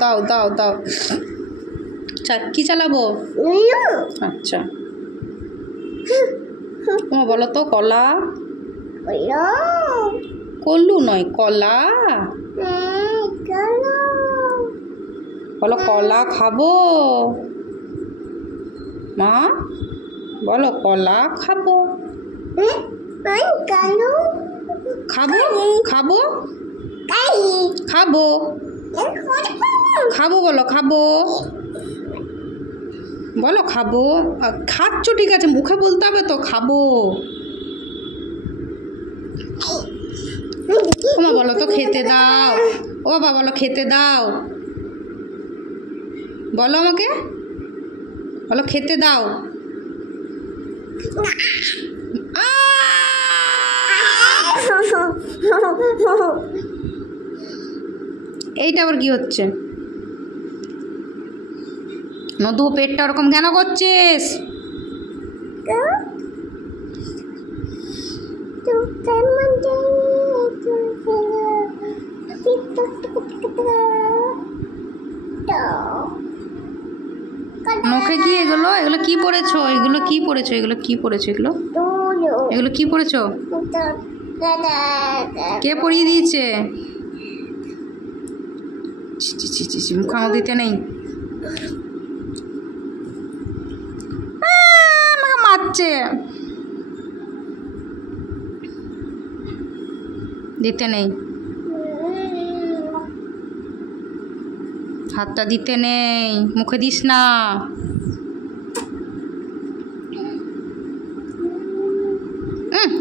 দাও দাও দাও। কি চালাবো? আচ্ছা তোমার বলো তো, কলা? কল্লু নয়, কলা। বলো কলা খাবো। মা বলো কলা খাবো। খাবো খাবো খাবো খাবো বলো খাবো। বলো খাবো। খাচ্ছ ঠিক আছে, মুখে বলতে হবে তো, খাবো। তোমার বলো তো খেতে দাও। ও বাবা বলো খেতে দাও। বলো আমাকে, বলো খেতে দাও। এইটা আবার কি হচ্ছে? নদু পেটটা ওরকম কেন করছিস? মুখে কি এগুলো? এগুলো কি পড়েছো? এগুলো কি পড়েছো? এগুলো কি পড়েছো? এগুলো এগুলো কি পড়েছো? কে পড়িয়ে দিয়েছে? মুখ আঙুল দিতে নেই। আমাকে মারছে। দিতে নেই, হাতটা দিতে নেই, মুখে দিস না।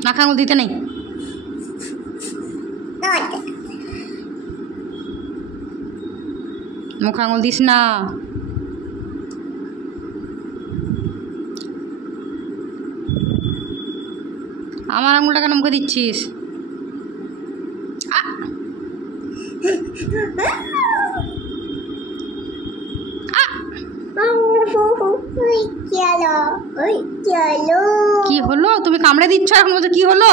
নাক আঙুল দিতে নেই। মুখ আঙুল দিস না। আমার আঙুলটা কেন মুখে দিচ্ছিস? কি হলো? তুমি কামড়ে দিচ্ছ এখন, বলছো কি হলো?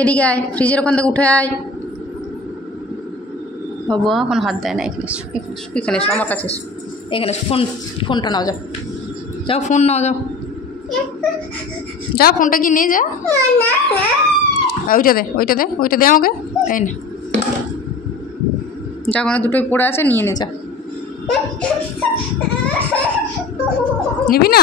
এদিকে আয়, ফ্রিজের ওখান থেকে উঠে আয়। বাবা এখন হাত দেয় না। এখানে এসো, এখানে এসো, এখানে এসো, আমার কাছে এসো, এখানে এসো। ফোনটা নাও, যাও যাও, ফোন নাও, যাও যাও, ফোনটা কি নিয়ে যা। ওইটা দে, ওইটা দে, ওইটা দে আমাকে। এই না, যা, ওখানে দুটোই পড়ে আছে, নিয়ে নে, যা। নিবি না?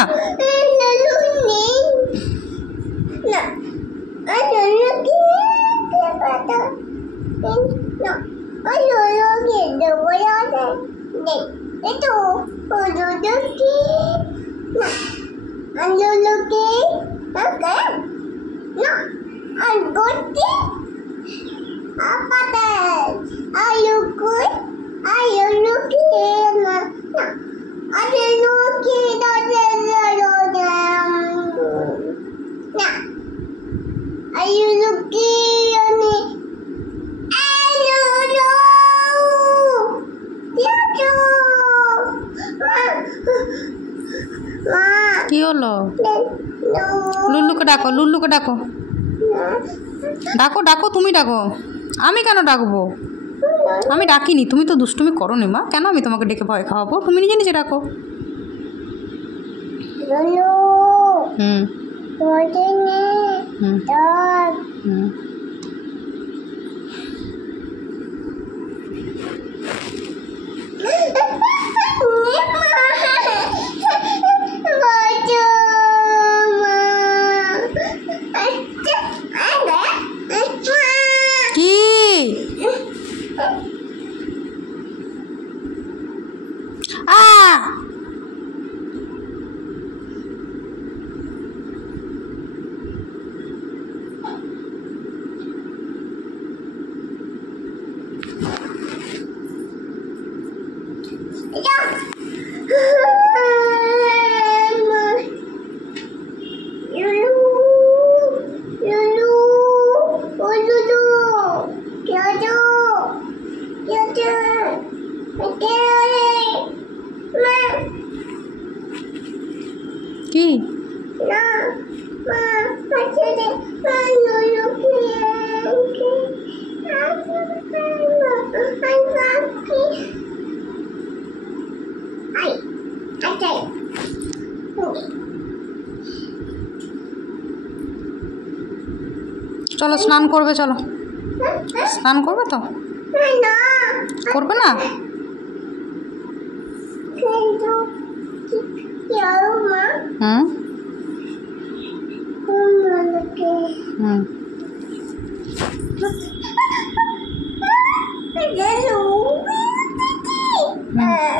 কি হলো? লুল্লুকে ডাকো, লুল্লুকে ডাকো, ডাকো ডাকো, তুমি ডাকো। আমি কেন ডাকবো? আমি ডাকিনি, তুমি তো দুষ্টুমি করো নি মা। কেন আমি তোমাকে ডেকে ভয় খাওয়াবো? তুমি নিজে নিজে ডাকো। হুম হুম কি না মা পাশে দে মা লুলু খেয়ে আই আচ্ছা চলো স্নান করবে, চলো স্নান করবে তো? না করবে না? কিন্তু চলো মা হুম ঘুমানোকে হুম Hello, baby.